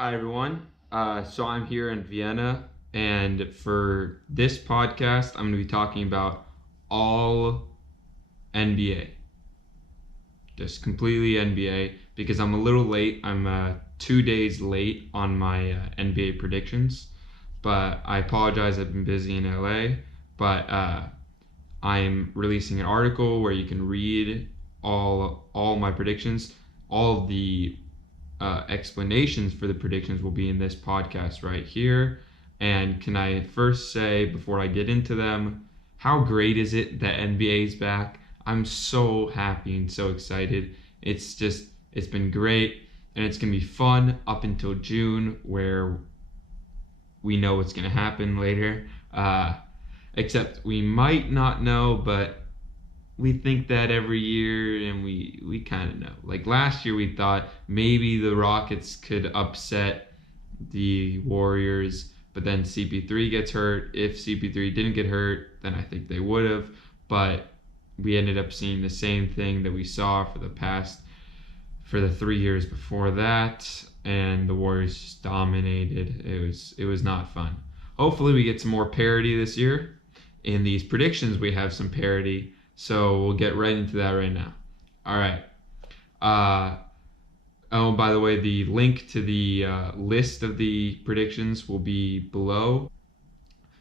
Hi, everyone. So I'm here in Vienna, and for this podcast, I'm going to be talking about all NBA, just completely NBA, because I'm a little late. I'm 2 days late on my NBA predictions, but I apologize. I've been busy in LA, but I'm releasing an article where you can read all my predictions. All of the explanations for the predictions will be in this podcast right here. And can I first say, before I get into them, how great is it that NBA is back? I'm so happy and so excited. It's been great, and it's going to be fun up until June, where we know what's going to happen later. Except we might not know, but we think that every year, and we kind of know. Like last year, we thought maybe the Rockets could upset the Warriors, but then CP3 gets hurt. If CP3 didn't get hurt, then I think they would have. But we ended up seeing the same thing that we saw for the 3 years before that, and the Warriors just dominated. It was not fun. Hopefully, we get some more parity this year. In these predictions, we have some parity. So we'll get right into that right now. All right. Oh, by the way, the link to the list of the predictions will be below.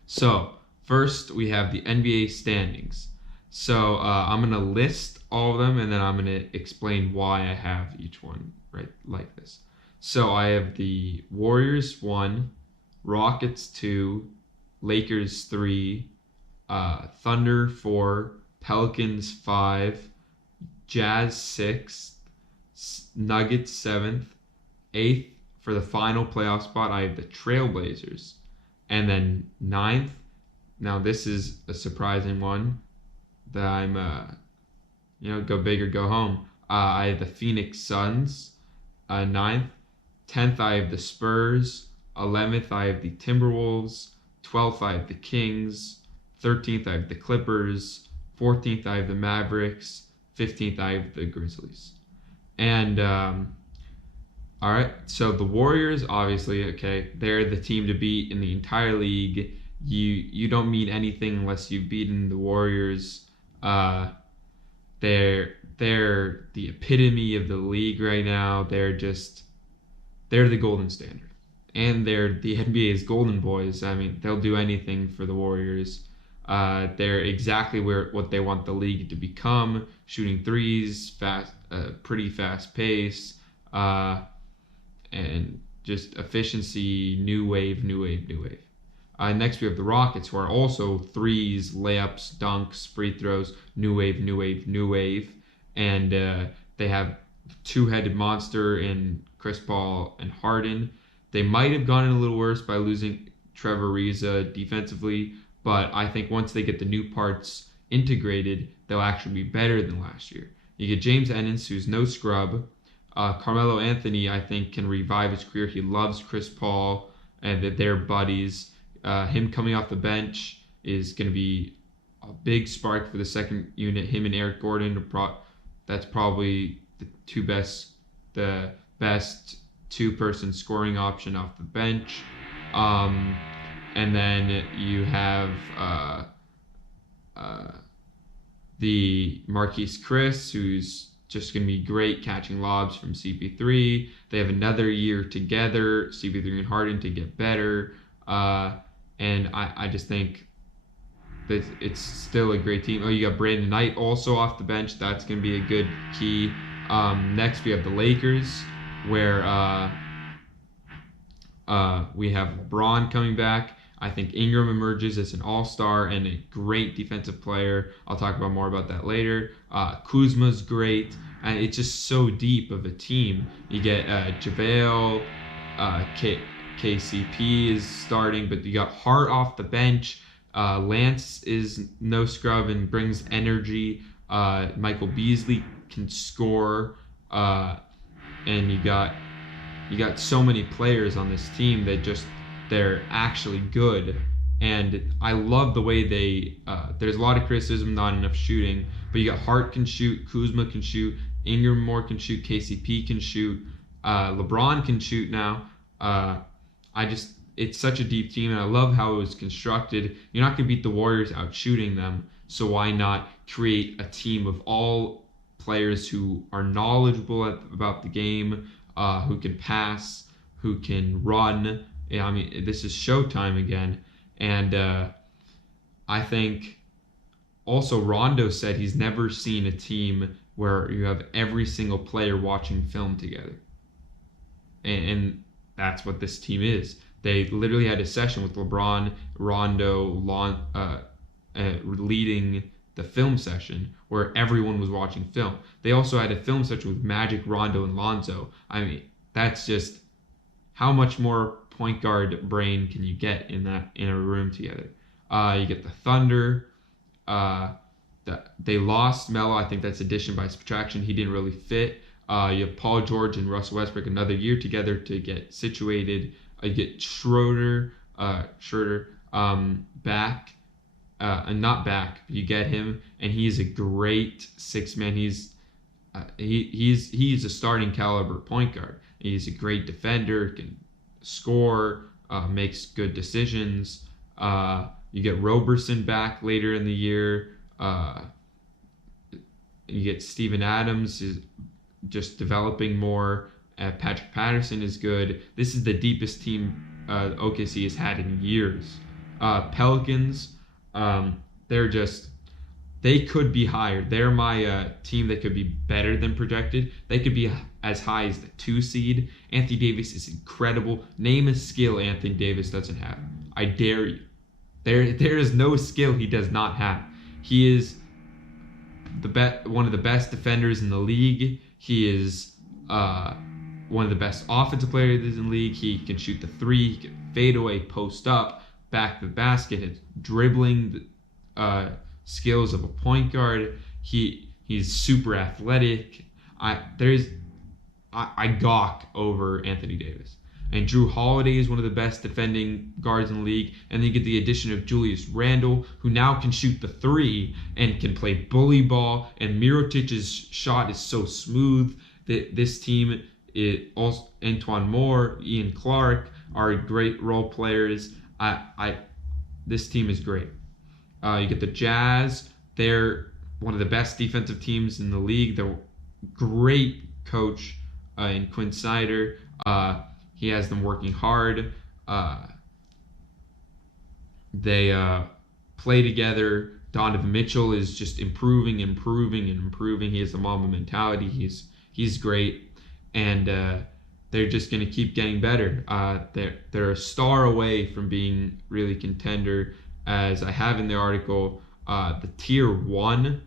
So first, we have the NBA standings. So I'm going to list all of them, and then I'm going to explain why I have each one right like this. So I have the Warriors 1, Rockets 2, Lakers 3, Thunder 4, Pelicans 5, Jazz 6th, Nuggets 7th, 8th for the final playoff spot. I have the Trailblazers, and then 9th. Now this is a surprising one that I'm, go big or go home. I have the Phoenix Suns, 9th. 10th I have the Spurs. 11th I have the Timberwolves. 12th I have the Kings. 13th I have the Clippers. 14th I have the Mavericks. 15th I have the Grizzlies. And all right, so the Warriors, obviously, okay, they're the team to beat in the entire league. You don't mean anything unless you've beaten the Warriors. They're the epitome of the league right now. They're the golden standard, and they're the NBA's golden boys. I mean, they'll do anything for the Warriors. They're exactly what they want the league to become: shooting threes, fast, pretty fast pace, and just efficiency. New wave. Next, we have the Rockets, who are also threes, layups, dunks, free throws, new wave, and they have two-headed monster in Chris Paul and Harden. They might have gone in a little worse by losing Trevor Ariza defensively, but I think once they get the new parts integrated, they'll actually be better than last year. You get James Ennis, who's no scrub. Carmelo Anthony, I think, can revive his career. He loves Chris Paul, and that they're buddies. Him coming off the bench is going to be a big spark for the second unit. Him and Eric Gordon, that's probably the best two-person scoring option off the bench. And then you have the Marquise Chris, who's just going to be great catching lobs from CP3. They have another year together, CP3 and Harden, to get better. And I just think that it's still a great team. Oh, you got Brandon Knight also off the bench. That's going to be a good key. Next, we have the Lakers, where we have Braun coming back. I think Ingram emerges as an all-star and a great defensive player. I'll talk about more about that later. Kuzma's great, and it's just so deep of a team. You get JaVale, KCP is starting, but you got Hart off the bench. Lance is no scrub and brings energy. Michael Beasley can score, and you got so many players on this team that they're actually good. And I love the way there's a lot of criticism, not enough shooting, but you got Hart can shoot, Kuzma can shoot, Ingram more can shoot, KCP can shoot, LeBron can shoot now. Uh, it's such a deep team, and I love how it was constructed. You're not going to beat the Warriors out shooting them, so why not create a team of all players who are knowledgeable about the game, who can pass, who can run. I mean, this is showtime again, and I think also Rondo said he's never seen a team where you have every single player watching film together, and that's what this team is. They literally had a session with LeBron, Rondo, leading the film session where everyone was watching film. They also had a film session with Magic, Rondo, and Lonzo. I mean, that's just how much more point guard brain can you get in a room together? You get the Thunder. They lost Melo. I think that's addition by subtraction. He didn't really fit. You have Paul George and Russell Westbrook another year together to get situated. You get Schroeder back, and not back. You get him, and he's a great six-man. He's a starting caliber point guard. He's a great defender, can score, makes good decisions. You get Roberson back later in the year. You get Steven Adams is just developing more. Patrick Patterson is good. This is the deepest team OKC has had in years. Pelicans, they could be higher. They're my team that could be better than projected. They could be as high as the 2 seed. Anthony Davis is incredible. Name a skill Anthony Davis doesn't have. I dare you. There is no skill he does not have. He is one of the best defenders in the league. He is one of the best offensive players in the league. He can shoot the 3. He can fade away, post up, back to the basket. His dribbling skills of a point guard. He's super athletic. I gawk over Anthony Davis. And Drew Holiday is one of the best defending guards in the league. And then you get the addition of Julius Randle, who now can shoot the 3 and can play bully ball. And Mirotic's shot is so smooth that this team, also Antoine Moore, Ian Clark are great role players. This team is great. You get the Jazz. They're one of the best defensive teams in the league. They're great coach in Quinn Snyder. He has them working hard. They play together. Donovan Mitchell is just improving. He has the Mamba mentality. He's great, and they're just going to keep getting better. They're a star away from being really contender, as I have in the article. The tier 1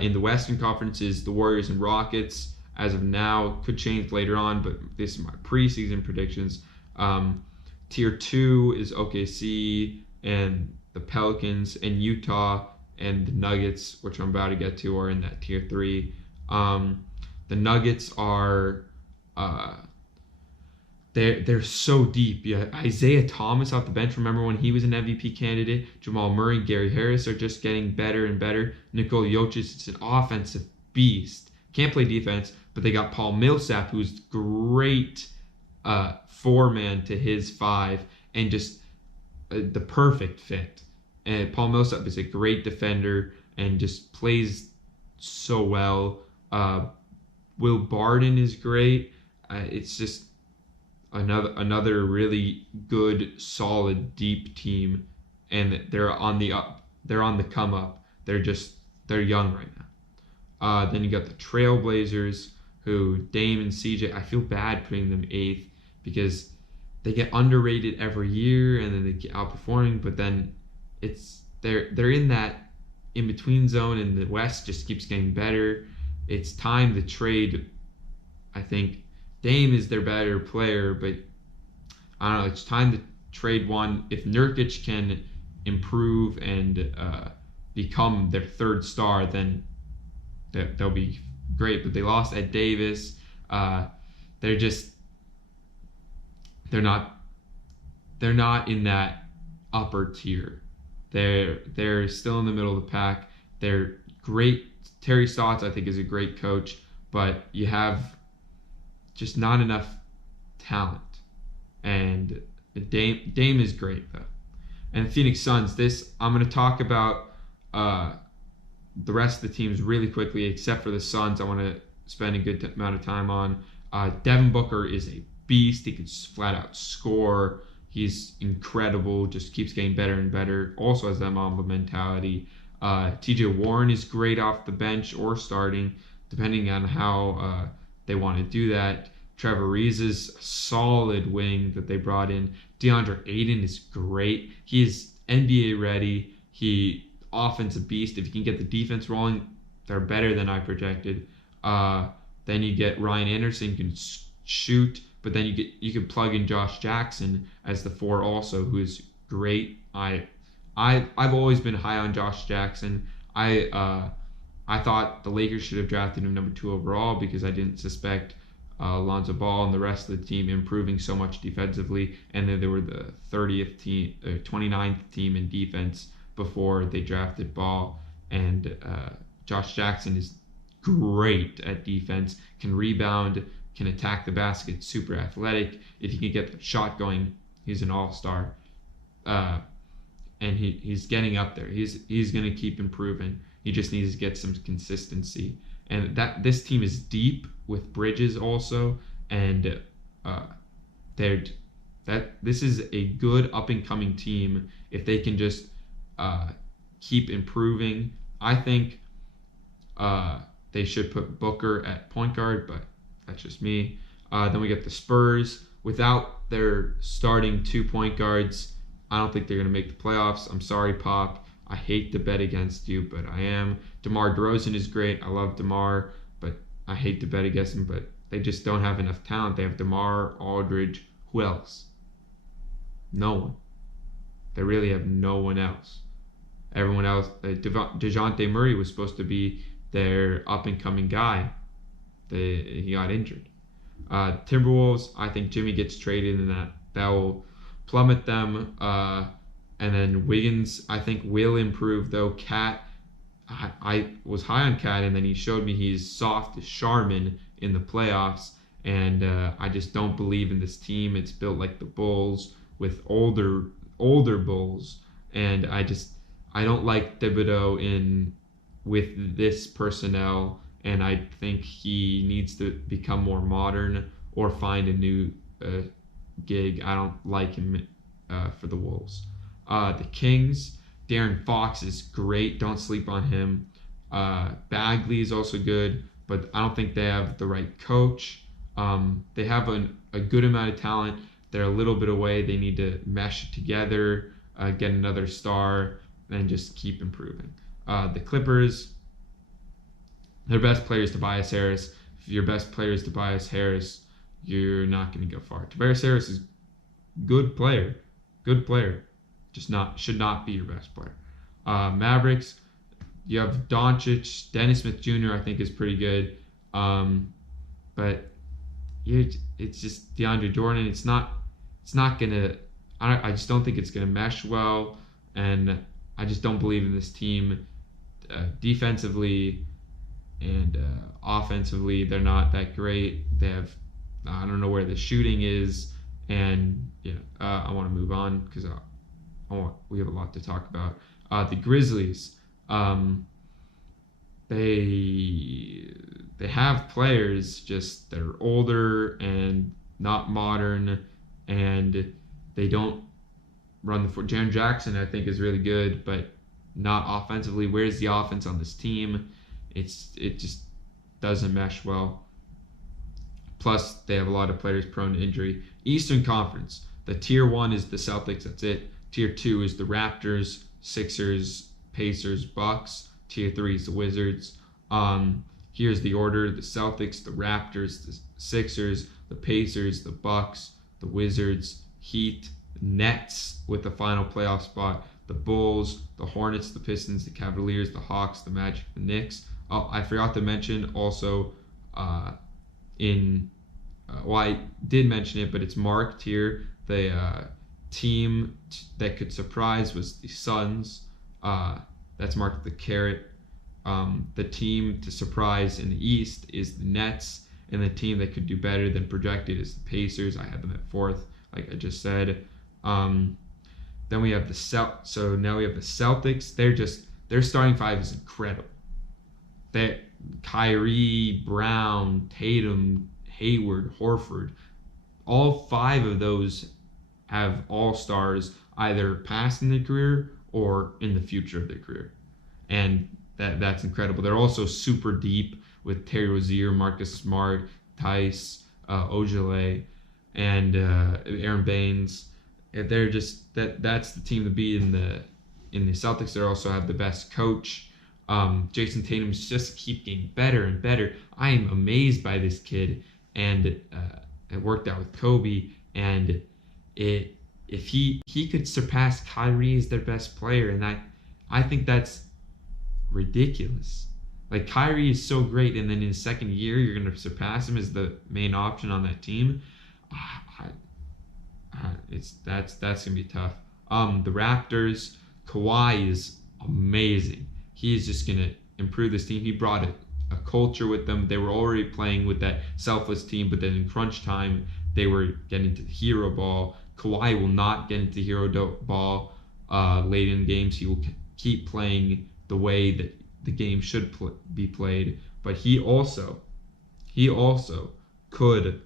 in the Western Conference is the Warriors and Rockets. As of now, could change later on, but this is my preseason predictions. Tier 2 is OKC and the Pelicans, and Utah and the Nuggets, which I'm about to get to, are in that tier 3. The Nuggets are they're so deep. Yeah, Isaiah Thomas off the bench. Remember when he was an MVP candidate? Jamal Murray, Gary Harris are just getting better and better. Nikola Jokic is an offensive beast. Can't play defense, but they got Paul Millsap, who's great 4-man to his 5, and just the perfect fit. And Paul Millsap is a great defender and just plays so well. Will Barton is great. It's just another really good, solid, deep team, and they're on the up. They're on the come up. They're young right now. Then you got the Trailblazers, who Dame and CJ. I feel bad putting them 8th because they get underrated every year and then they get outperforming. But then they're in that in between zone, and the West just keeps getting better. It's time to trade. I think Dame is their better player, but I don't know. It's time to trade one. If Nurkic can improve and become their 3rd star, then they'll be great. But they lost Ed Davis. They're not in that upper tier. They're still in the middle of the pack. They're great. Terry Stotts, I think, is a great coach, but you have just not enough talent. And Dame is great though. And the Phoenix Suns, I'm going to talk about the rest of the teams really quickly, except for the Suns. I want to spend a good amount of time on. Devin Booker is a beast. He can flat out score. He's incredible. Just keeps getting better and better. Also has that Mamba mentality. T.J. Warren is great off the bench or starting, depending on how they want to do that. Trevor Ariza is a solid wing that they brought in. DeAndre Ayton is great. He is NBA ready. He offensive beast. If you can get the defense rolling, they're better than I projected. Then you get Ryan Anderson, can shoot, but then you can plug in Josh Jackson as the 4 also, who is great. I've always been high on Josh Jackson. I thought the Lakers should have drafted him number 2 overall because I didn't suspect Lonzo Ball and the rest of the team improving so much defensively, and then they were the 29th team in defense before they drafted Ball. And Josh Jackson is great at defense, can rebound, can attack the basket, super athletic. If he can get the shot going, he's an all-star. And he's getting up there. He's going to keep improving. He just needs to get some consistency. And this team is deep with Bridges also, and this is a good up and coming team if they can just keep improving. I think they should put Booker at point guard, but that's just me. Then we get the Spurs. Without their starting 2 point guards, I don't think they're going to make the playoffs. I'm sorry, Pop. I hate to bet against you, but I am. DeMar DeRozan is great. I love DeMar, but I hate to bet against him, but they just don't have enough talent. They have DeMar, Aldridge. Who else? No one. They really have no one else. Everyone else, DeJounte Murray was supposed to be their up-and-coming guy. He got injured. Timberwolves, I think Jimmy gets traded, and that will plummet them. And then Wiggins, I think, will improve, though. Cat, I was high on Cat, and then he showed me he's soft as Charmin in the playoffs. And I just don't believe in this team. It's built like the Bulls with older Bulls. And I don't like Thibodeau with this personnel. And I think he needs to become more modern or find a new gig. I don't like him for the Wolves. The Kings, De'Aaron Fox is great. Don't sleep on him. Bagley is also good, but I don't think they have the right coach. They have a good amount of talent. They're a little bit away. They need to mesh together, get another star, and just keep improving. The Clippers, their best player is Tobias Harris. If your best player is Tobias Harris, you're not going to go far. Tobias Harris is good player. Just should not be your best player. Mavericks, you have Doncic. Dennis Smith Jr. I think is pretty good. But it's just DeAndre Jordan. It's not gonna. I just don't think it's gonna mesh well, and I just don't believe in this team. Defensively and offensively, they're not that great. They have, I don't know where the shooting is, and I want to move on because we have a lot to talk about. The Grizzlies, they have players, just they're older and not modern, and they don't run the floor. Jaren Jackson, I think, is really good, but not offensively. Where's the offense on this team? It just doesn't mesh well. Plus, they have a lot of players prone to injury. Eastern Conference, the tier 1 is the Celtics. That's it. Tier 2 is the Raptors, Sixers, Pacers, Bucks. Tier 3 is the Wizards. Here's the order: the Celtics, the Raptors, the Sixers, the Pacers, the Bucks, the Wizards, Heat, Nets with the final playoff spot, the Bulls, the Hornets, the Pistons, the Cavaliers, the Hawks, the Magic, the Knicks. Oh, I forgot to mention also I did mention it, but it's marked here. The team that could surprise was the Suns. That's marked with the caret. The team to surprise in the East is the Nets, And the team that could do better than projected is the Pacers. I had them at 4th, like I just said. Then we have so now we have the Celtics. Their starting 5 is incredible. That Kyrie, Brown, Tatum, Hayward, Horford, all 5 of those have all-stars either past in their career or in the future of their career. And that's incredible. They're also super deep with Terry Rozier, Marcus Smart, Tice, Ojale, and Aaron Baines. They're just that's the team to beat in the Celtics. They also have the best coach. Jason Tatum's just keep getting better and better. I am amazed by this kid, and it worked out with Kobe. And if he could surpass Kyrie as their best player, and I think that's ridiculous. Like, Kyrie is so great, and then in his second year, you're going to surpass him as the main option on that team. That's going to be tough. The Raptors, Kawhi is amazing. He is just going to improve this team. He brought a culture with them. They were already playing with that selfless team, but then in crunch time, they were getting to the hero ball. Kawhi will not get into hero ball late in games. He will keep playing the way that the game should be played, but he also could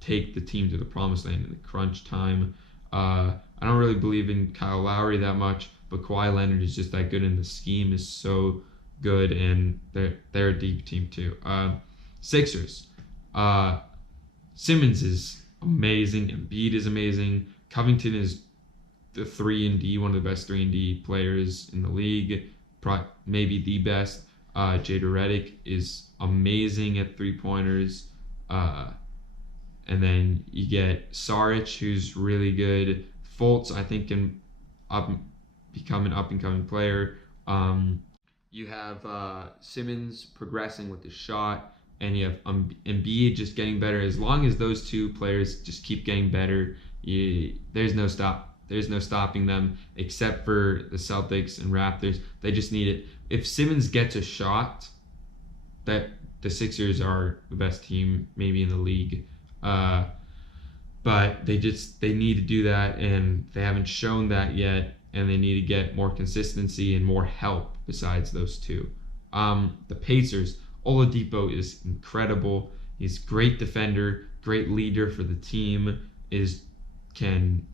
take the team to the promised land in the crunch time. I don't really believe in Kyle Lowry that much, but Kawhi Leonard is just that good, and the scheme is so good, and they're a deep team too. Sixers, Simmons is amazing, Embiid is amazing, Covington is the 3-and-D, one of the best 3-and-D players in the league, maybe the best. Jada Redick is amazing at 3-pointers. And then you get Saric, who's really good. Fultz, I think, can become an up-and-coming player. You have Simmons progressing with his shot, and you have Embiid just getting better. As long as those two players just keep getting better, there's no stopping them, except for the Celtics and Raptors. They just need it. If Simmons gets a shot, that the Sixers are the best team maybe in the league. But they need to do that, and they haven't shown that yet, and they need to get more consistency and more help besides those two. The Pacers, Oladipo is incredible. He's a great defender, great leader for the team, can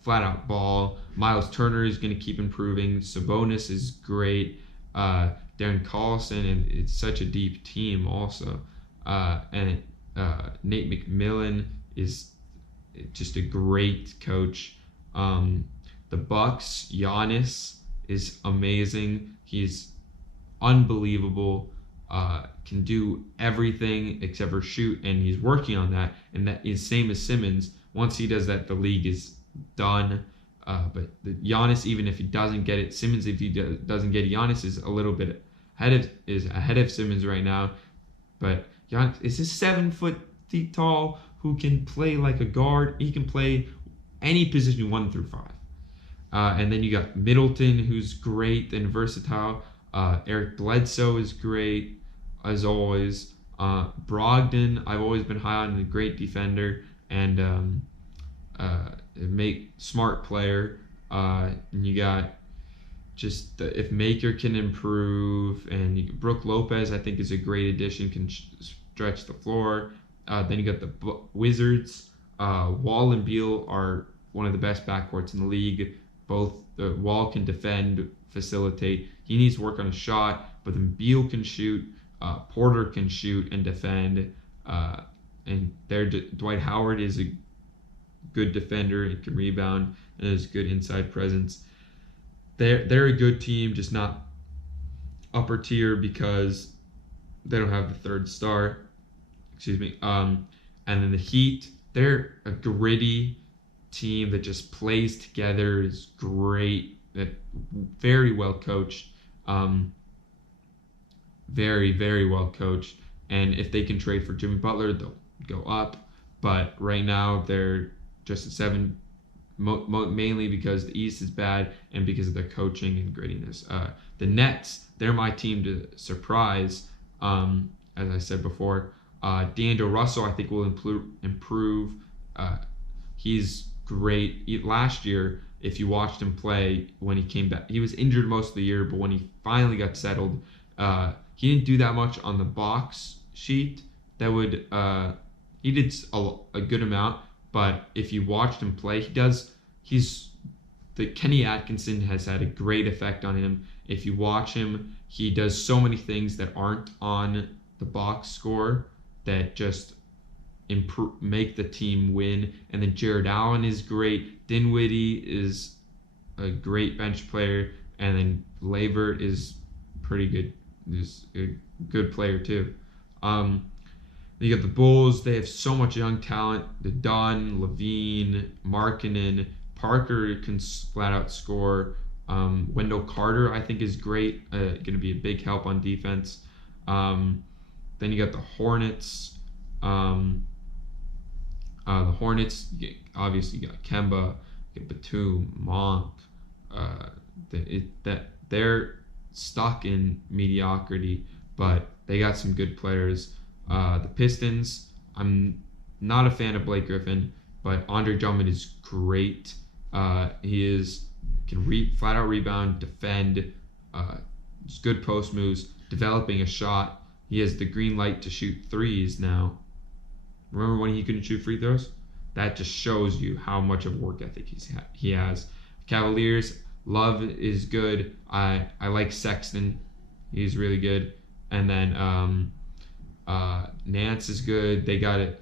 flat out ball. Miles Turner is going to keep improving. Sabonis is great. Darren Collison, and it's such a deep team also. And Nate McMillan is just a great coach. The Bucks, Giannis is amazing. He's unbelievable. Can do everything except for shoot, and he's working on that. And that is same as Simmons. Once he does that, the league is done. But Giannis, even if he doesn't get it, Simmons, if he doesn't get it, Giannis is a little bit ahead of Simmons right now. But Giannis is just 7 feet tall, who can play like a guard. He can play any position 1 through 5. And then you got Middleton, who's great and versatile. Eric Bledsoe is great, as always. Brogdon, I've always been high on, a great defender and smart player. And you got if Maker can improve, and Brooke Lopez, I think, is a great addition, can stretch the floor. Then you got the Wizards. Wall and Beal are one of the best backcourts in the league. Both the Wall can defend, facilitate. He needs to work on a shot, but then Beal can shoot. Porter can shoot and defend. And Dwight Howard is a good defender and can rebound and has good inside presence. They're a good team, just not upper tier because they don't have the third star. Excuse me. And then the Heat, they're a gritty team that just plays together, is great, that very well coached. Very, very well coached. And if they can trade for Jimmy Butler, they'll go up. But right now they're just a mainly because the East is bad and because of their coaching and grittiness. The Nets, they're my team to surprise. As I said before, D'Angelo Russell, I think, will improve. He's great. Last year, if you watched him play when he came back, he was injured most of the year, but when he finally got settled, he didn't do that much on the box sheet. He did a good amount, but if you watched him play, Kenny Atkinson has had a great effect on him. If you watch him, he does so many things that aren't on the box score that just make the team win. And then Jared Allen is great. Dinwiddie is a great bench player, and then Lavert is pretty good. Is a good player too. You got the Bulls. They have so much young talent. The Dunn, Levine, Markkanen, Parker can flat out score. Wendell Carter, I think, is great. Going to be a big help on defense. Then you got the Hornets. The Hornets, obviously, you got Kemba, you got Batum, Monk. They're stuck in mediocrity, but they got some good players. The Pistons, I'm not a fan of Blake Griffin, but Andre Drummond is great. He can flat out rebound, defend, good post moves, developing a shot. He has the green light to shoot threes now. Remember when he couldn't shoot free throws? That just shows you how much of work ethic he has. Cavaliers, Love is good. I like Sexton. He's really good. And then Nance is good. They got a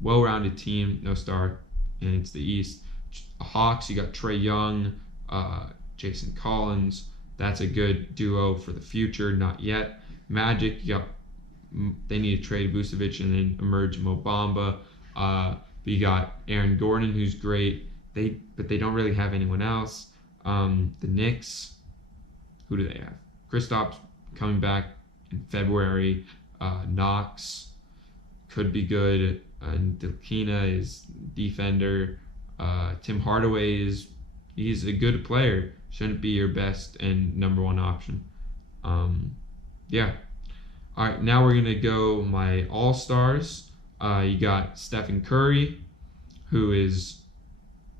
well-rounded team. No star. And it's the East. Hawks, you got Trae Young, Jason Collins. That's a good duo for the future. Not yet. Magic, they need to trade Vucevic and then emerge Mo Bamba. You got Aaron Gordon, who's great. But they don't really have anyone else. The Knicks, who do they have? Kristaps coming back in February. Knox could be good. And Delkina is defender. Tim Hardaway he's a good player. Shouldn't be your best and number one option. Yeah. All right, now we're gonna go my all-stars. You got Stephen Curry, who is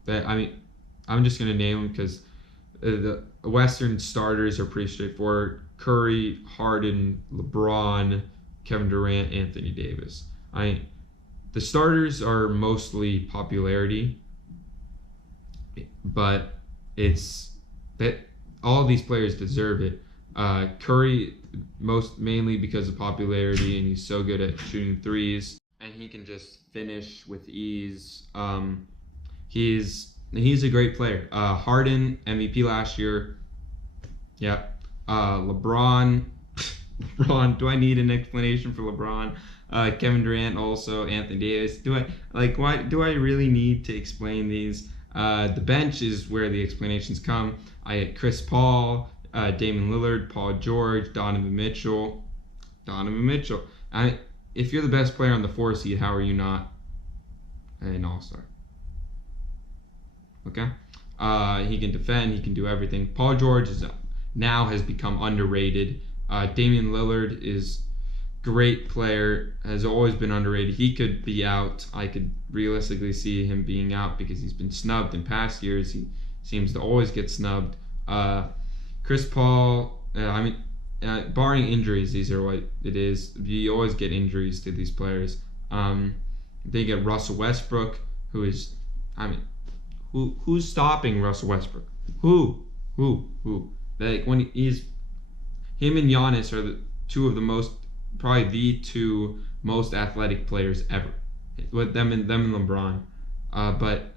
I'm just gonna name him because the Western starters are pretty straightforward. Curry, Harden, LeBron, Kevin Durant, Anthony Davis. The starters are mostly popularity, but it's that all these players deserve it. Curry mainly because of popularity, and he's so good at shooting threes, and he can just finish with ease. He's a great player. Harden, MVP last year. Yeah. LeBron. Do I need an explanation for LeBron? Kevin Durant also. Anthony Davis. Why do I really need to explain these? The bench is where the explanations come. I had Chris Paul, Damian Lillard, Paul George, Donovan Mitchell. If you're the best player on the 4 seed, how are you not an all-star? Okay? He can defend. He can do everything. Paul George now has become underrated. Damian Lillard is great player, has always been underrated. He could be out. I could realistically see him being out because he's been snubbed in past years. He seems to always get snubbed. Chris Paul, barring injuries, these are what it is. You always get injuries to these players. Then you get Russell Westbrook, who is, who's stopping Russell Westbrook? Who? Him and Giannis are probably the two most athletic players ever. With them and LeBron. But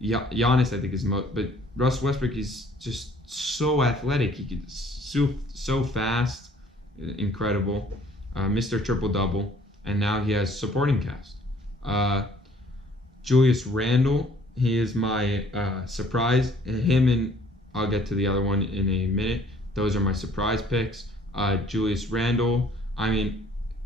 Giannis, I think, is most. But Russell Westbrook is just so athletic. He can so fast, incredible. Mr. Triple Double, and now he has supporting cast. Julius Randle, he is my surprise. Him and I'll get to the other one in a minute. Those are my surprise picks. Julius Randle,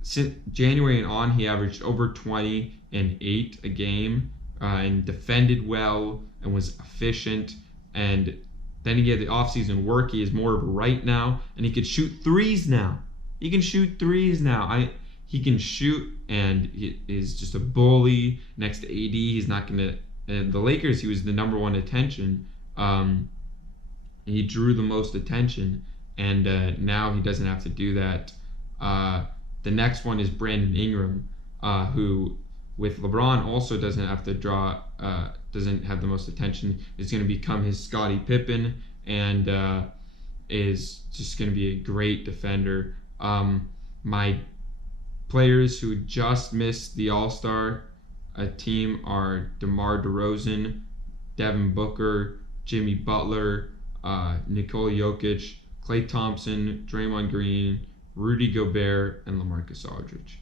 since January and on, he averaged over 20 and 8 a game. and defended well and was efficient. And then he had the offseason work. He is more of a right now, and he could shoot threes now. He can shoot threes now. He can shoot, and he is just a bully next to AD. He's not going to. The Lakers, he was the number one attention. He drew the most attention, and now he doesn't have to do that. The next one is Brandon Ingram, who, with LeBron, also doesn't have to draw, doesn't have the most attention. Is going to become his Scottie Pippen, and is just going to be a great defender. My players who just missed the All-Star team are DeMar DeRozan, Devin Booker, Jimmy Butler, Nikola Jokic, Klay Thompson, Draymond Green, Rudy Gobert, and LaMarcus Aldridge.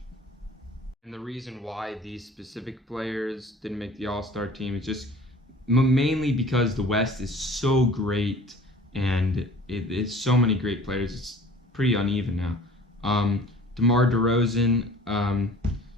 And the reason why these specific players didn't make the All-Star team is just mainly because the West is so great, and it's so many great players. It's pretty uneven now. DeMar DeRozan,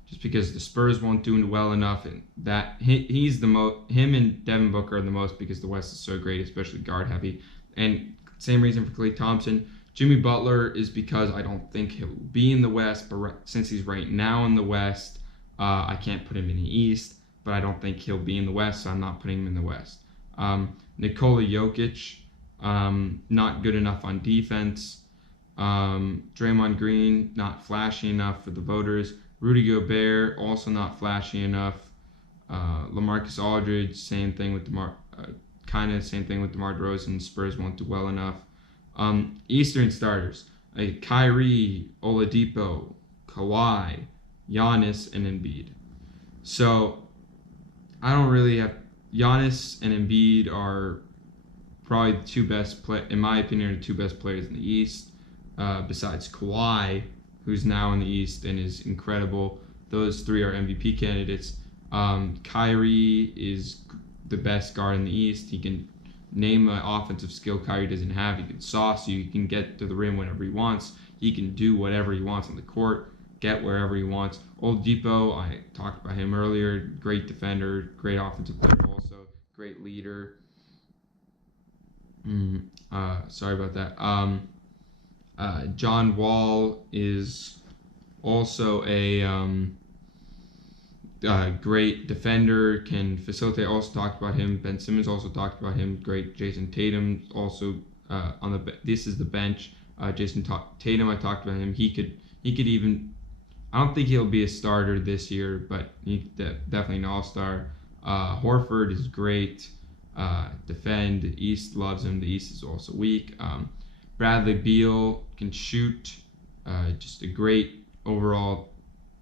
just because the Spurs won't do well enough, and that he's the most. Him and Devin Booker are the most because the West is so great, especially guard heavy. And same reason for Klay Thompson. Jimmy Butler is because I don't think he'll be in the West, but since he's right now in the West, I can't put him in the East. But I don't think he'll be in the West, so I'm not putting him in the West. Nikola Jokic, not good enough on defense. Draymond Green, not flashy enough for the voters. Rudy Gobert, also not flashy enough. LaMarcus Aldridge, same thing with DeMar DeRozan. Spurs won't do well enough. Eastern starters, Kyrie, Oladipo, Kawhi, Giannis, and Embiid. So I don't really have. Giannis and Embiid are probably the two best in my opinion, the two best players in the East. Besides Kawhi, who's now in the East and is incredible. Those three are MVP candidates. Kyrie is the best guard in the East. He can name an offensive skill Kyrie doesn't have. He can sauce you. He can get to the rim whenever he wants. He can do whatever he wants on the court, get wherever he wants. Oladipo, I talked about him earlier. Great defender, great offensive player also, great leader. Sorry about that. John Wall is also a great defender, can facilitate. Also talked about him. Ben Simmons also talked about him. Great. Jason Tatum also on the. This is the bench. Jason Tatum. I talked about him. He could even. I don't think he'll be a starter this year, but he definitely an all-star. Horford is great. Defend. The East loves him. The East is also weak. Bradley Beal can shoot. Just a great overall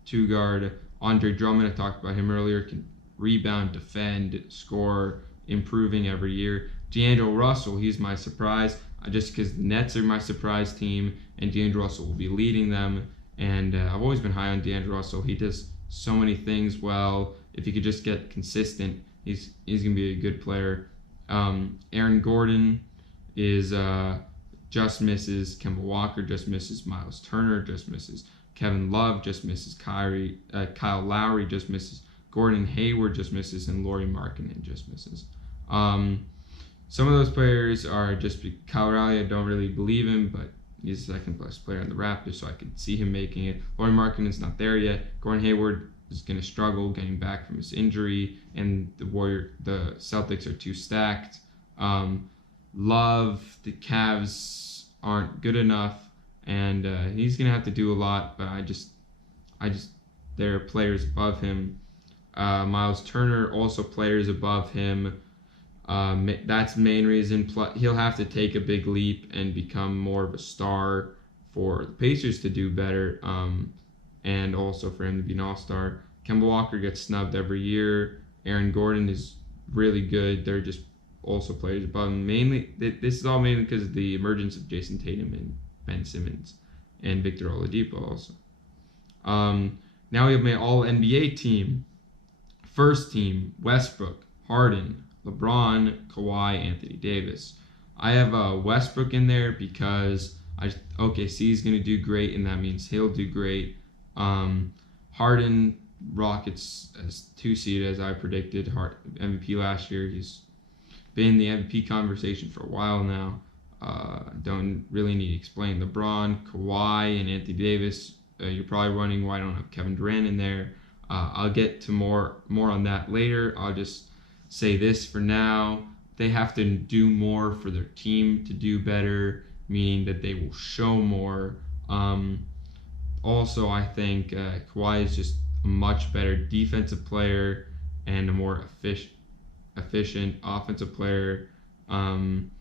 two guard. Andre Drummond, I talked about him earlier, can rebound, defend, score, improving every year. D'Angelo Russell, he's my surprise, just because the Nets are my surprise team, and D'Angelo Russell will be leading them. And I've always been high on D'Angelo Russell. He does so many things well. If he could just get consistent, he's going to be a good player. Aaron Gordon is just misses. Kemba Walker just misses. Miles Turner just misses. Kevin Love just misses. Kyle Lowry just misses. Gordon Hayward just misses. And Lauri Markkanen just misses. Some of those players are just Kyle Lowry. I don't really believe him, but he's the second best player on the Raptors, so I could see him making it. Lauri Markkanen's not there yet. Gordon Hayward is going to struggle getting back from his injury, and the Celtics are too stacked. Love, the Cavs aren't good enough. And he's gonna have to do a lot, but I just, there are players above him. Miles Turner, also players above him. That's the main reason. He'll have to take a big leap and become more of a star for the Pacers to do better, and also for him to be an all-star. Kemba Walker gets snubbed every year. Aaron Gordon is really good. They're just also players above him. This is all mainly because of the emergence of Jason Tatum and Ben Simmons, and Victor Oladipo also. Now we have my all-NBA team. First team, Westbrook, Harden, LeBron, Kawhi, Anthony Davis. I have Westbrook in there because OKC is going to do great, and that means he'll do great. Harden Rockets as 2 seed as I predicted. MVP last year. He's been in the MVP conversation for a while now. Don't really need to explain. LeBron, Kawhi, and Anthony Davis. You're probably wondering why I don't have Kevin Durant in there. I'll get to more on that later. I'll just say this for now. They have to do more for their team to do better, meaning that they will show more. Also, I think Kawhi is just a much better defensive player and a more efficient offensive player. And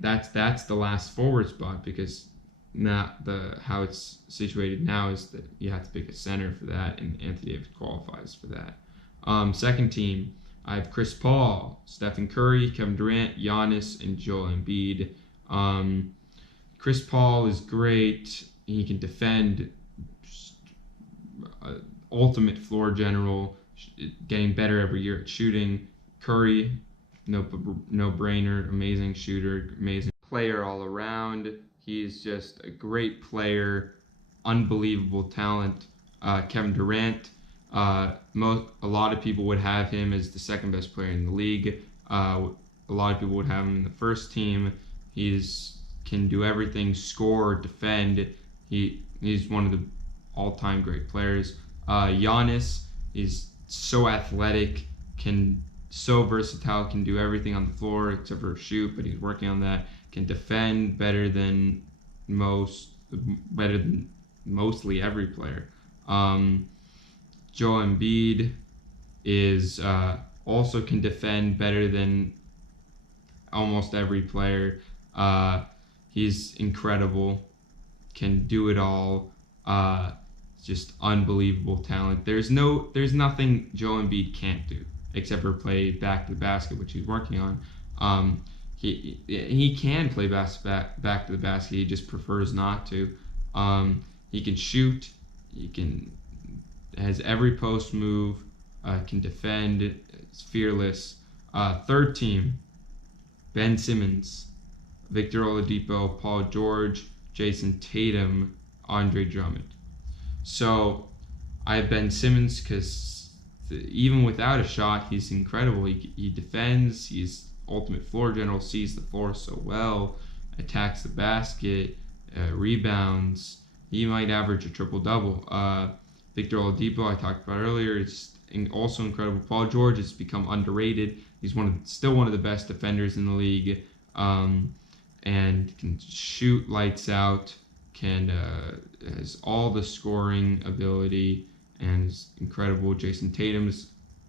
that's the last forward spot, because not how it's situated now is that you have to pick a center for that, and Anthony Davis qualifies for that. Second team, I have Chris Paul, Stephen Curry, Kevin Durant, Giannis, and Joel Embiid. Chris Paul is great. He can defend, ultimate floor general, getting better every year at shooting. Curry, no brainer, amazing shooter, amazing player all around. He's just a great player, unbelievable talent. Kevin Durant, a lot of people would have him as the second best player in the league. A lot of people would have him in the first team. Can do everything: score, defend. He's one of the all-time great players. Giannis is so athletic, so versatile, can do everything on the floor except for shoot, but he's working on that. Can defend better than mostly every player. Joel Embiid is also can defend better than almost every player. He's incredible, can do it all. Just unbelievable talent. There's nothing Joel Embiid can't do except for play back to the basket, which he's working on. He can play back to the basket. He just prefers not to. He can shoot. Has every post move. Can defend. Is fearless. Third team, Ben Simmons, Victor Oladipo, Paul George, Jason Tatum, Andre Drummond. So I have Ben Simmons because even without a shot, he's incredible. He defends. He's ultimate floor general, sees the floor so well, attacks the basket, rebounds. He might average a triple-double. Victor Oladipo, I talked about earlier, is also incredible. Paul George has become underrated. He's still one of the best defenders in the league, and can shoot lights out. Has all the scoring ability and is incredible. Jason Tatum's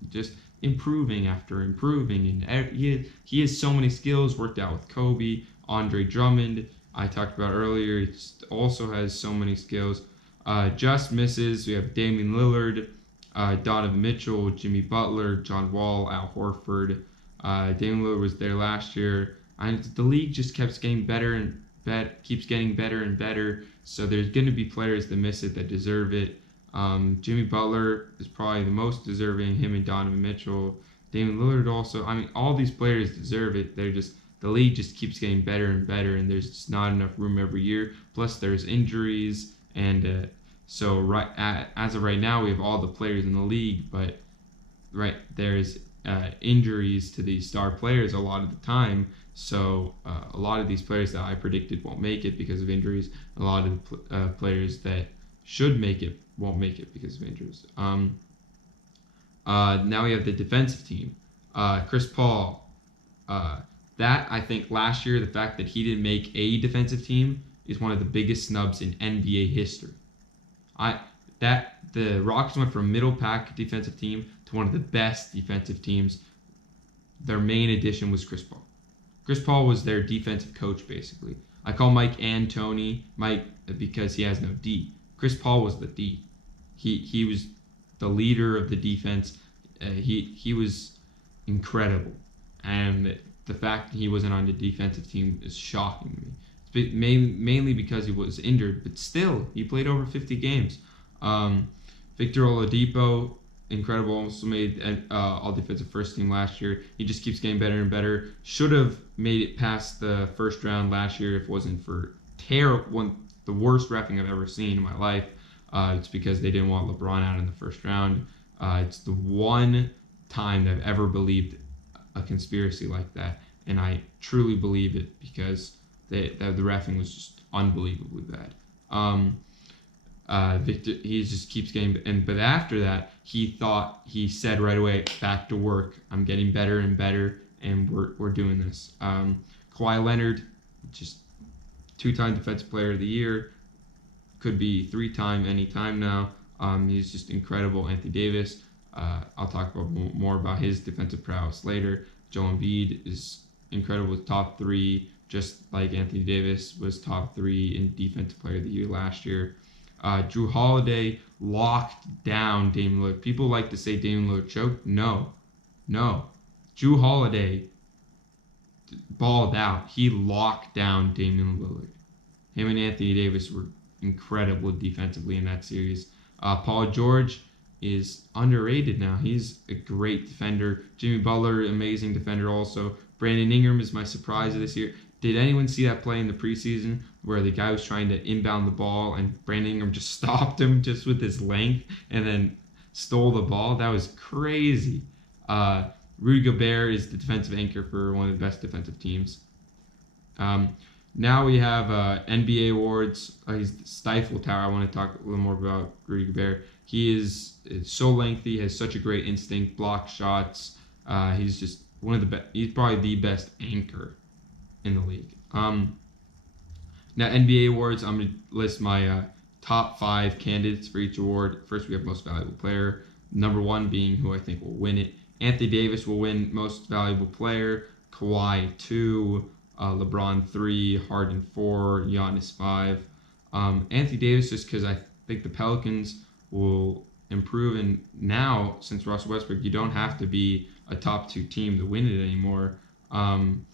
just improving after improving, and he has so many skills. Worked out with Kobe. Andre Drummond, I talked about earlier, he also has so many skills. Just misses. We have Damian Lillard, Donovan Mitchell, Jimmy Butler, John Wall, Al Horford. Damian Lillard was there last year. And the league just keeps getting better and better. So there's going to be players that miss it that deserve it. Jimmy Butler is probably the most deserving. Him and Donovan Mitchell, Damian Lillard also. I mean, all these players deserve it. The league just keeps getting better and better, and there's just not enough room every year. Plus, there's injuries, and so as of right now, we have all the players in the league, but there's injuries to these star players a lot of the time. So a lot of these players that I predicted won't make it because of injuries. A lot of the players that should make it won't make it because of injuries. Now we have the defensive team. Chris Paul. That, I think, last year, the fact that he didn't make a defensive team is one of the biggest snubs in NBA history. The Rockets went from middle pack defensive team to one of the best defensive teams. Their main addition was Chris Paul. Chris Paul was their defensive coach, basically. I call Mike D'Antoni Mike because he has no D. Chris Paul was the D. He was the leader of the defense. He was incredible, and the fact that he wasn't on the defensive team is shocking to me. It's mainly because he was injured, but still, he played over 50 games. Victor Oladipo, incredible, also made all defensive first team last year. He just keeps getting better and better. Should have made it past the first round last year if it wasn't for the worst reffing I've ever seen in my life. It's because they didn't want LeBron out in the first round. It's the one time that I've ever believed a conspiracy like that, and I truly believe it because the reffing was just unbelievably bad. Victor, he just keeps getting, but after that, he said right away, back to work. I'm getting better and better, and we're doing this. Kawhi Leonard, just 2-time Defensive Player of the Year, could be 3-time anytime now. He's just incredible. Anthony Davis, I'll talk about more about his defensive prowess later. Joel Embiid is incredible, top 3, just like Anthony Davis was top 3 in Defensive Player of the Year last year. Drew Holiday locked down Damian Lillard. People like to say Damian Lillard choked. No. Drew Holiday balled out. He locked down Damian Lillard. Him and Anthony Davis were incredible defensively in that series. Paul George is underrated now. He's a great defender. Jimmy Butler, amazing defender also. Brandon Ingram is my surprise of this year. Did anyone see that play in the preseason where the guy was trying to inbound the ball and Brandon Ingram just stopped him just with his length and then stole the ball? That was crazy. Rudy Gobert is the defensive anchor for one of the best defensive teams. Now we have NBA awards. He's the Stifle Tower. I want to talk a little more about Rudy Gobert. He is so lengthy, has such a great instinct, blocks shots. He's just one of the best. He's probably the best anchor in the league. Now NBA awards, I'm going to list my top 5 candidates for each award. First, we have Most Valuable Player. Number 1 being who I think will win it. Anthony Davis will win Most Valuable Player. Kawhi 2. LeBron 3. Harden 4. Giannis 5. Anthony Davis just because I think the Pelicans will improve. And now, since Russell Westbrook, you don't have to be a top 2 team to win it anymore. And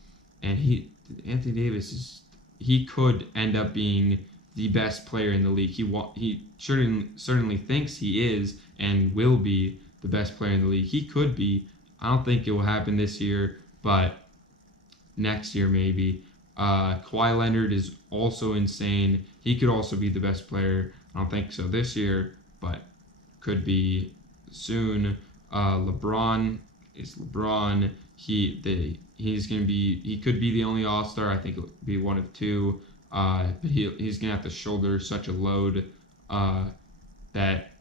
Anthony Davis he could end up being the best player in the league. He certainly thinks he is and will be the best player in the league. He could be. I don't think it will happen this year, but next year maybe. Kawhi Leonard is also insane. He could also be the best player. I don't think so this year, but could be soon. LeBron is LeBron. He could be the only All-Star. I think it'll be one of 2. But he's gonna have to shoulder such a load that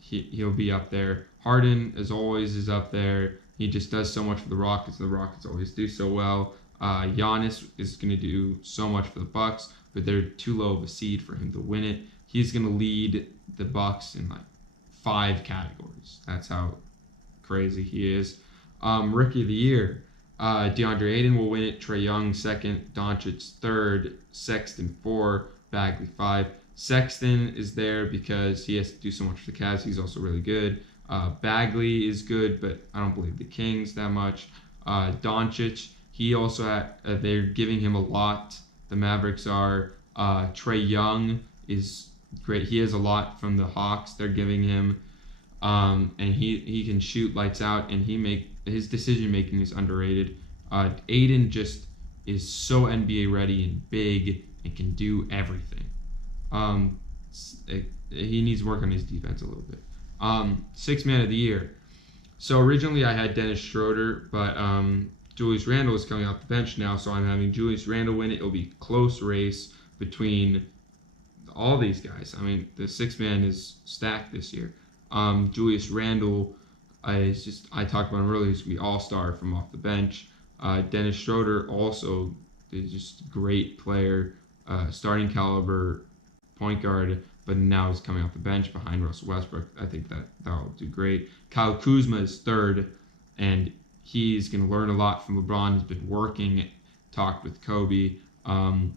he'll be up there. Harden, as always, is up there. He just does so much for the Rockets. The Rockets always do so well. Giannis is gonna do so much for the Bucks, but they're too low of a seed for him to win it. He's gonna lead the Bucks in like 5 categories. That's how crazy he is. Rookie of the Year. DeAndre Ayton will win it. Trae Young 2nd. Doncic 3rd. Sexton 4. Bagley 5. Sexton is there because he has to do so much for the Cavs. He's also really good. Bagley is good, but I don't believe the Kings that much. Doncic, he also they're giving him a lot. The Mavericks are. Trae Young is great. He has a lot from the Hawks. They're giving him. And he can shoot lights out, and his decision making is underrated. Aiden just is so NBA ready and big and can do everything. He needs work on his defense a little bit. 6th Man of the Year. So originally I had Dennis Schroeder, but Julius Randle is coming off the bench now, so I'm having Julius Randle win it. It'll be a close race between all these guys. I mean, the 6th man is stacked this year. Julius Randle is just, I talked about him earlier, he's going to be all-star from off the bench. Dennis Schroeder also is just a great player, starting caliber point guard, but now he's coming off the bench behind Russell Westbrook. I think that'll do great. Kyle Kuzma is 3rd, and he's going to learn a lot from LeBron. He's been working, talked with Kobe, and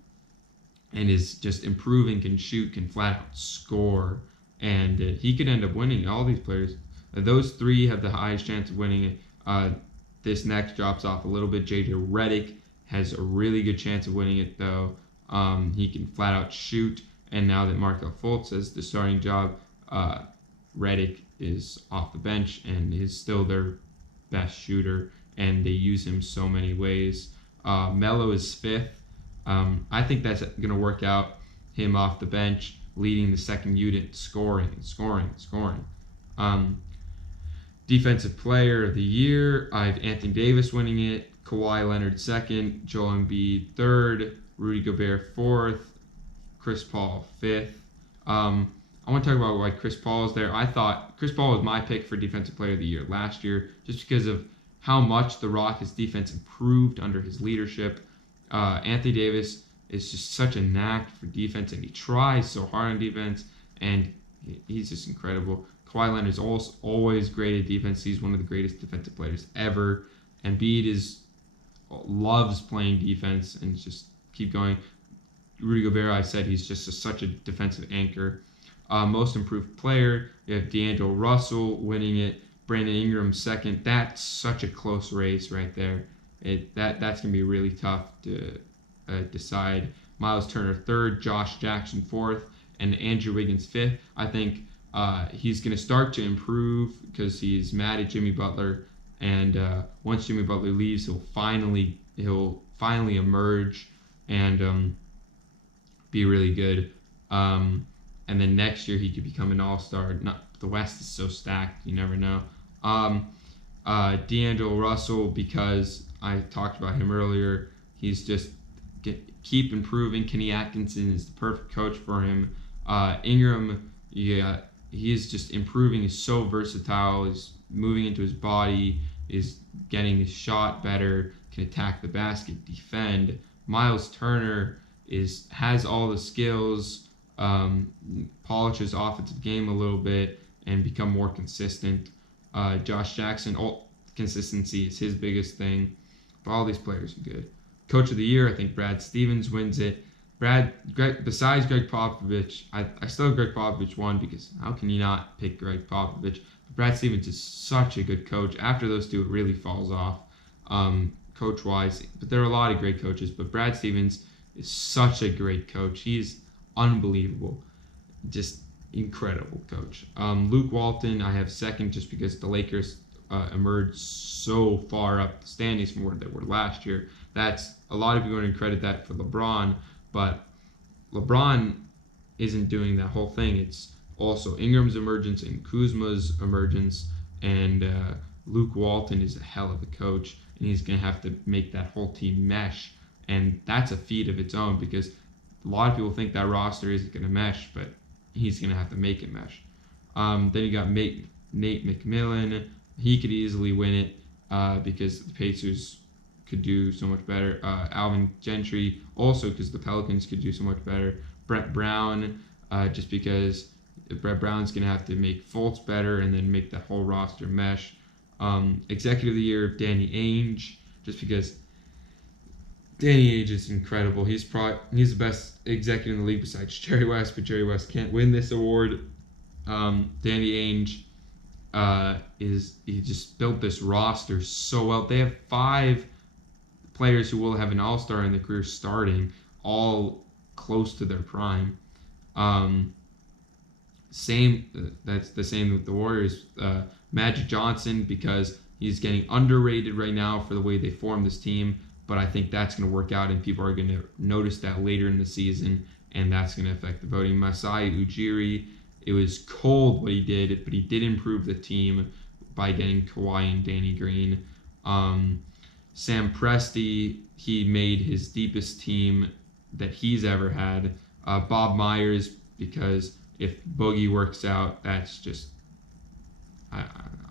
is just improving, can shoot, can flat out score. And he could end up winning. All these players, those 3 have the highest chance of winning it. This next drops off a little bit. JJ Redick has a really good chance of winning it, though. He can flat out shoot. And now that Markelle Fultz has the starting job, Redick is off the bench and is still their best shooter. And they use him so many ways. Melo is 5th. I think that's going to work out. Him off the bench. leading the second unit, scoring. Defensive Player of the Year, I have Anthony Davis winning it, Kawhi Leonard second, Joel Embiid third, Rudy Gobert fourth, Chris Paul fifth. I want to talk about why Chris Paul is there. I thought Chris Paul was my pick for Defensive Player of the Year last year just because of how much the Rockets defense improved under his leadership. Anthony Davis is just such a knack for defense, and he tries so hard on defense, and he's just incredible. Kawhi Leonard is always great at defense. He's one of the greatest defensive players ever. Embiid loves playing defense and just keep going. Rudy Gobert, I said he's just such a defensive anchor. Most improved player, you have D'Angelo Russell winning it, Brandon Ingram second. That's such a close race right there. That's going to be really tough to decide. Miles Turner third, Josh Jackson fourth, and Andrew Wiggins fifth. I think he's going to start to improve because he's mad at Jimmy Butler, and once Jimmy Butler leaves, he'll finally emerge and be really good. And then next year he could become an all-star. The West is so stacked, you never know. D'Angelo Russell, because I talked about him earlier, he's just keep improving. Kenny Atkinson is the perfect coach for him. Ingram, he's just improving. He's so versatile. He's moving into his body. Is getting his shot better. Can attack the basket, defend. Miles Turner has all the skills. Polish his offensive game a little bit and become more consistent. Josh Jackson, consistency is his biggest thing. But all these players are good. Coach of the Year, I think Brad Stevens wins it. Besides Greg Popovich, I still have Greg Popovich won because how can you not pick Greg Popovich? But Brad Stevens is such a good coach. After those two, it really falls off coach-wise. But there are a lot of great coaches. But Brad Stevens is such a great coach. He's unbelievable. Just incredible coach. Luke Walton, I have second just because the Lakers emerged so far up the standings from where they were last year. That's a lot of people are going to credit that for LeBron, but LeBron isn't doing that whole thing. It's also Ingram's emergence and Kuzma's emergence, and Luke Walton is a hell of a coach, and he's going to have to make that whole team mesh, and that's a feat of its own because a lot of people think that roster isn't going to mesh, but he's going to have to make it mesh. Then you got Nate McMillan. He could easily win it because the Pacers could do so much better. Alvin Gentry also because the Pelicans could do so much better. Brett Brown just because Brett Brown's going to have to make Fultz better and then make that whole roster mesh. Executive of the Year, Danny Ainge, just because Danny Ainge is incredible. He's the best executive in the league besides Jerry West, but Jerry West can't win this award. Danny Ainge he just built this roster so well. They have 5 players who will have an all-star in their career starting, all close to their prime. That's the same with the Warriors. Magic Johnson, because he's getting underrated right now for the way they formed this team, but I think that's going to work out and people are going to notice that later in the season, and that's going to affect the voting. Masai Ujiri, it was cold what he did, but he did improve the team by getting Kawhi and Danny Green. Sam Presti, he made his deepest team that he's ever had. Bob Myers, because if Boogie works out, that's just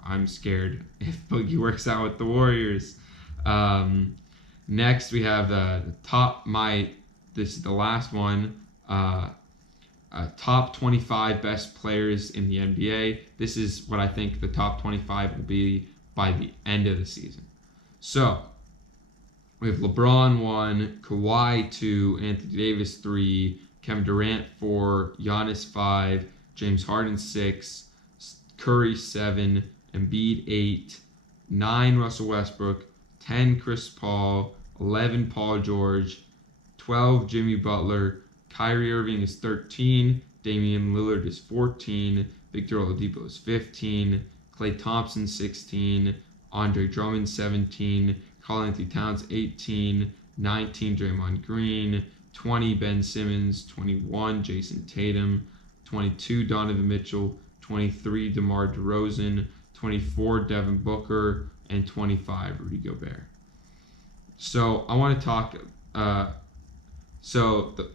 I'm scared if Boogie works out with the Warriors. Next we have the top. This is the last one. Top 25 best players in the NBA. This is what I think the top 25 will be by the end of the season. So we have LeBron 1, Kawhi 2, Anthony Davis 3, Kevin Durant 4, Giannis 5, James Harden 6, Curry 7, Embiid 8, 9 Russell Westbrook, 10 Chris Paul, 11 Paul George, 12 Jimmy Butler, Kyrie Irving is 13, Damian Lillard is 14, Victor Oladipo is 15, Klay Thompson 16, Andre Drummond 17, Karl-Anthony Towns 18, 19 Draymond Green, 20 Ben Simmons, 21 Jason Tatum, 22 Donovan Mitchell, 23 DeMar DeRozan, 24 Devin Booker, and 25 Rudy Gobert. So I want to talk.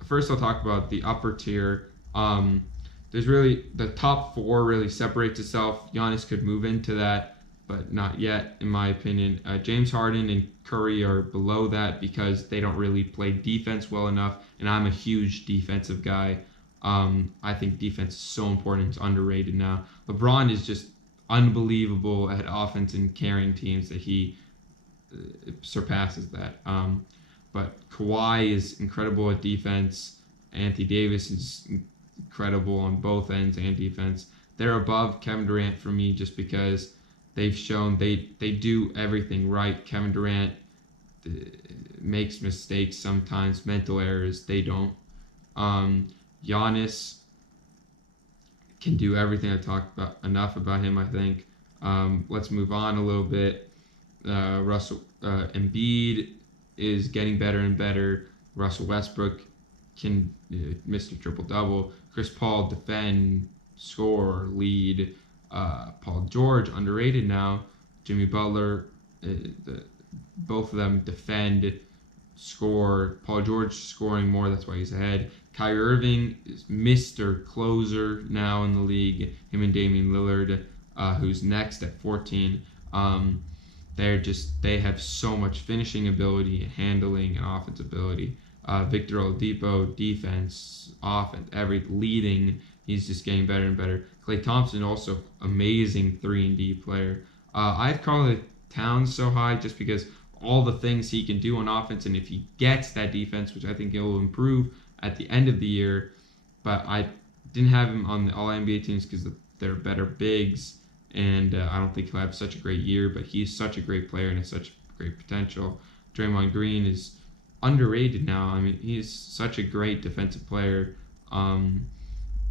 First I'll talk about the upper tier. There's really the top four really separates itself. Giannis could move into that, but not yet, in my opinion. James Harden and Curry are below that because they don't really play defense well enough, and I'm a huge defensive guy. I think defense is so important. It's underrated now. LeBron is just unbelievable at offense and carrying teams that he surpasses that. But Kawhi is incredible at defense. Anthony Davis is incredible on both ends and defense. They're above Kevin Durant for me just because they've shown they do everything right. Kevin Durant makes mistakes sometimes, mental errors. They don't. Giannis can do everything. I talked about enough about him, I think. Let's move on a little bit. Embiid is getting better and better. Russell Westbrook can Mr. Triple-Double. Chris Paul defend, score, lead. Paul George underrated now. Jimmy Butler, both of them defend, score. Paul George scoring more, that's why he's ahead. Kyrie Irving is Mr. Closer now in the league. Him and Damian Lillard, who's next at 14. They have so much finishing ability and handling and offense ability. Victor Oladipo, defense, offense, leading. He's just getting better and better. Klay Thompson, also amazing 3-and-D player. I've called Towns so high just because all the things he can do on offense, and if he gets that defense, which I think it will improve at the end of the year, but I didn't have him on the All-NBA teams because they're better bigs, and I don't think he'll have such a great year, but he's such a great player and has such great potential. Draymond Green is underrated now. I mean, he's such a great defensive player.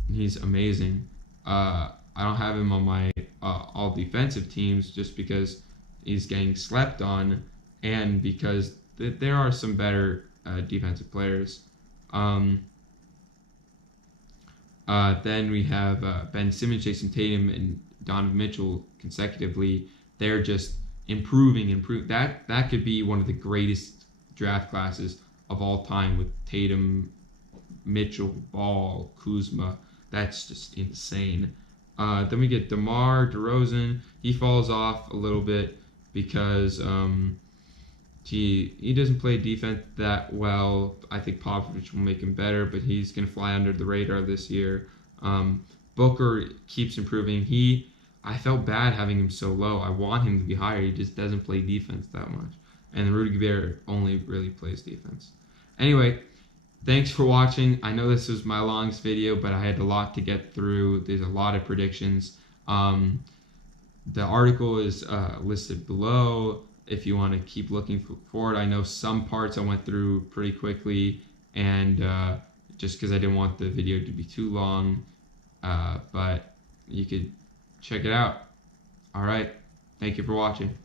He's amazing. I don't have him on my all defensive teams just because he's getting slept on, and because there are some better defensive players. Then we have Ben Simmons, Jason Tatum, and Donovan Mitchell consecutively. They're just improving. That could be one of the greatest draft classes of all time with Tatum, Mitchell, Ball, Kuzma. That's just insane. Then we get DeMar DeRozan. He falls off a little bit because he doesn't play defense that well. I think Popovich will make him better, but he's going to fly under the radar this year. Booker keeps improving. I felt bad having him so low. I want him to be higher. He just doesn't play defense that much. And Rudy Gobert only really plays defense. Anyway, thanks for watching. I know this was my longest video, but I had a lot to get through. There's a lot of predictions. The article is listed below if you want to keep looking for it. I know some parts I went through pretty quickly, and just because I didn't want the video to be too long, but you could check it out. All right. Thank you for watching.